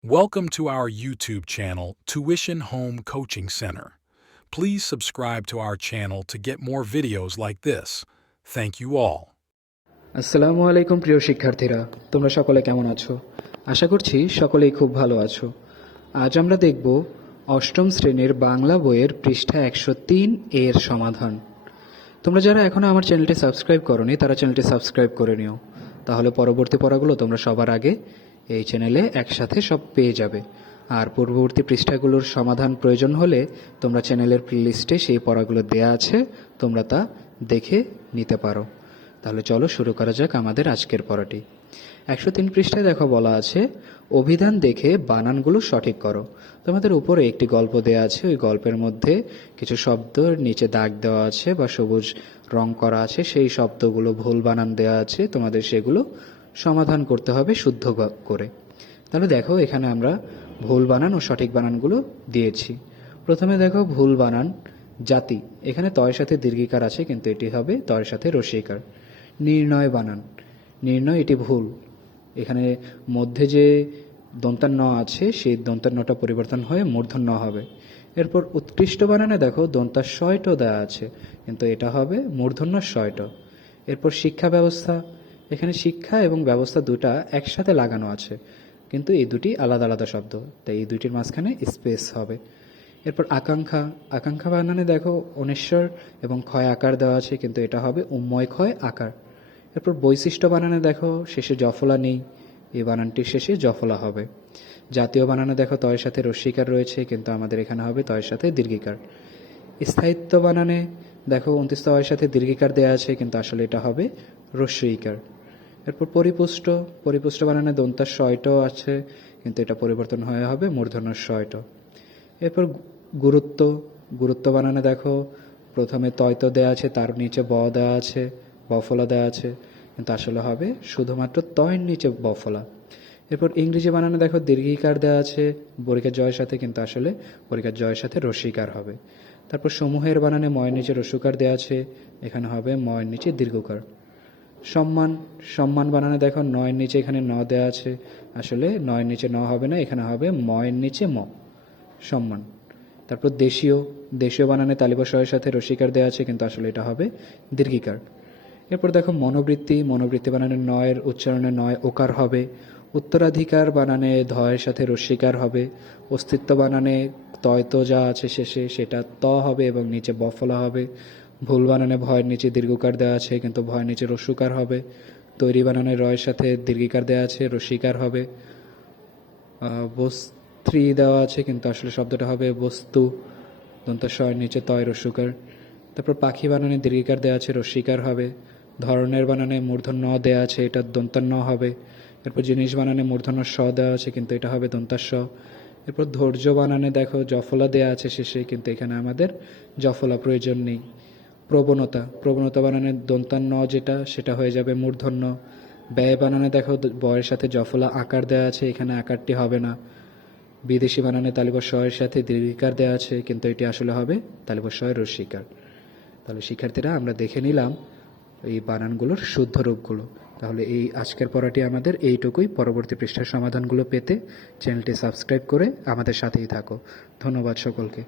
Welcome to our YouTube channel, Tuition Home Coaching Center. Please subscribe to our channel to get more videos like this. Thank you all. আসসালামু আলাইকুম প্রিয় শিক্ষার্থীরা তোমরা সকলে কেমন আছো আশা করছি সকলেই খুব ভালো আছো আজ আমরা দেখব অষ্টম শ্রেণীর বাংলা বইয়ের পৃষ্ঠা একশো তিন এর সমাধান তোমরা যারা এখনও আমার চ্যানেলটি সাবস্ক্রাইব করনি তারা চ্যানেলটি সাবস্ক্রাইব করে নিও তাহলে পরবর্তী পড়াগুলো তোমরা সবার আগে এই চ্যানেলে একসাথে সব পেয়ে যাবে। আর পূর্ববর্তী পৃষ্ঠাগুলোর সমাধান প্রয়োজন হলে তোমরা চ্যানেলের প্লেলিস্টে সেই পড়াগুলো দেয়া আছে, তোমরা তা দেখে নিতে পারো। তাহলে চলো শুরু করা যাক আমাদের আজকের পড়াটি। একশো তিন পৃষ্ঠায় দেখো বলা আছে, অভিধান দেখে বানানগুলো সঠিক করো। তোমাদের উপরে একটি গল্প দেওয়া আছে, ওই গল্পের মধ্যে কিছু শব্দ নিচে দাগ দেওয়া আছে বা সবুজ রং করা আছে, সেই শব্দগুলো ভুল বানান দেওয়া আছে, তোমাদের সেগুলো সমাধান করতে হবে শুদ্ধ করে। তাহলে দেখো, এখানে আমরা ভুল বানান ও সঠিক বানানগুলো দিয়েছি। প্রথমে দেখো, ভুল বানান, জাতি। এখানে তয়ের সাথে দীর্ঘিকার আছে, কিন্তু এটি হবে তয়ের সাথে রসিকার। নির্ণয় বানান। নির্ণয়, এটি ভুল। এখানে মধ্যে যে দন্তান্ন আছে, সেই দন্তান্নটা পরিবর্তন হয়ে মূর্ধন্য হবে। এরপর উৎকৃষ্ট বানানে দেখো দন্তার শয়ট দেওয়া আছে, কিন্তু এটা হবে মূর্ধন্য শয়ট এরপর শিক্ষা ব্যবস্থা। এখানে শিক্ষা এবং ব্যবস্থা দুটা একসাথে লাগানো আছে, কিন্তু এই দুটি আলাদা আলাদা শব্দ, তাই এই দুইটির মাঝখানে স্পেস হবে। এরপর আকাঙ্ক্ষা আকাঙ্ক্ষা বানানে দেখো অনেশ্বর এবং ক্ষয় আকার দেওয়া আছে, কিন্তু এটা হবে উম্ময় ক্ষয় আকার। এরপর বৈশিষ্ট্য বানানে দেখো শেষে জফলা নেই, এই বানানটির শেষে জফলা হবে। জাতীয় বানানে দেখো তয়ের সাথে রস্বীকার রয়েছে, কিন্তু আমাদের এখানে হবে তয়ের সাথে দীর্ঘিকার। স্থায়িত্ব বানানে দেখো উনত্রিশ সাথে দীর্ঘিকার দেওয়া আছে, কিন্তু আসলে এটা হবে রস্বইকার এরপর পরিপুষ্ট পরিপুষ্ট বানানে দন্তার শয়টাও আছে, কিন্তু এটা পরিবর্তন হয়ে হবে মূর্ধন্য শয়ট এরপর গুরুত্ব গুরুত্ব বানানে দেখো, প্রথমে তয়ত দেওয়া আছে, তার নিচে ব দেওয়া আছে, বফলা দেওয়া আছে, কিন্তু আসলে হবে শুধুমাত্র তয়ের নিচে বফলা। এরপর ইংরেজি বানানে দেখো, দীর্ঘিকার দেওয়া আছে বরিকার জয়ের সাথে, কিন্তু আসলে বরিকার জয়ের সাথে রসিকার হবে। তারপর সমূহের বানানে ময়ের নিচে রস্যকার দেওয়া আছে, এখানে হবে ময়ের নিচে দীর্ঘকার। সম্মান সম্মান বানানে, দেখো, নয়ের নিচে এখানে ন দেওয়া আছে। আসলে নয়ের নিচে ন হবে না, এখানে হবে ময়ের নিচে ম। সম্মান। তারপর দেশীয় দেশীয় বানানে তালিবাশয়ের সাথে রসিকার দেওয়া আছে, কিন্তু আসলে এটা হবে দীর্ঘিকার। এরপর দেখো, মনোবৃত্তি মনোবৃত্তি বানানে নয়ের উচ্চারণে নয় ওকার হবে। উত্তরাধিকার বানানে ধয়ের সাথে রস্বীকার হবে। অস্তিত্ব বানানে তয়তো যা আছে শেষে সেটা ত হবে এবং নিচে বফলা হবে। ভুল বানানে ভয়ের নিচে দীর্ঘকার দেওয়া আছে, কিন্তু ভয়ের নিচে রস্যকার হবে। তৈরি বানানে রয়ের সাথে দীর্ঘিকার দেওয়া আছে রস্বীকার হবে। বস্ত্রী দেওয়া আছে, কিন্তু আসলে শব্দটা হবে বস্তু। দন্তস্বয়ের নিচে তয় রস্যকার তারপর পাখি বানানে দীর্ঘিকার দেওয়া আছে রস্বীকার হবে। ধরনের বানানে মূর্ধন্য ন দেওয়া আছে, এটা দন্তান্ন হবে। এরপর জিনিস বানানে মূর্ধন্য স দেওয়া আছে, কিন্তু এটা হবে দন্তার দন্তাস্ব এরপর ধৈর্য বানানে দেখো, জফলা দেওয়া আছে শেষে, কিন্তু এখানে আমাদের জফলা প্রয়োজন নেই। প্রবণতা। প্রবণতা বানানে দন্তান্ন যেটা, সেটা হয়ে যাবে মূর্ধন্য। ব্যয় বানানে দেখো বয়ের সাথে জফলা আকার দেওয়া আছে, এখানে আকারটি হবে না। বিদেশি বানানে তালিবা শয়ের সাথে দীর্ঘিকার দেওয়া আছে, কিন্তু এটি আসলে হবে তালিবা শয়ের রস্বীকার তাহলে শিক্ষার্থীরা, আমরা দেখে নিলাম এই বানানগুলোর শুদ্ধ রূপগুলো। তাহলে এই আজকের পড়াটি আমাদের এইটুকুই। পরবর্তী পৃষ্ঠার সমাধানগুলো পেতে চ্যানেলটি সাবস্ক্রাইব করে আমাদের সাথেই থাকো। ধন্যবাদ সকলকে।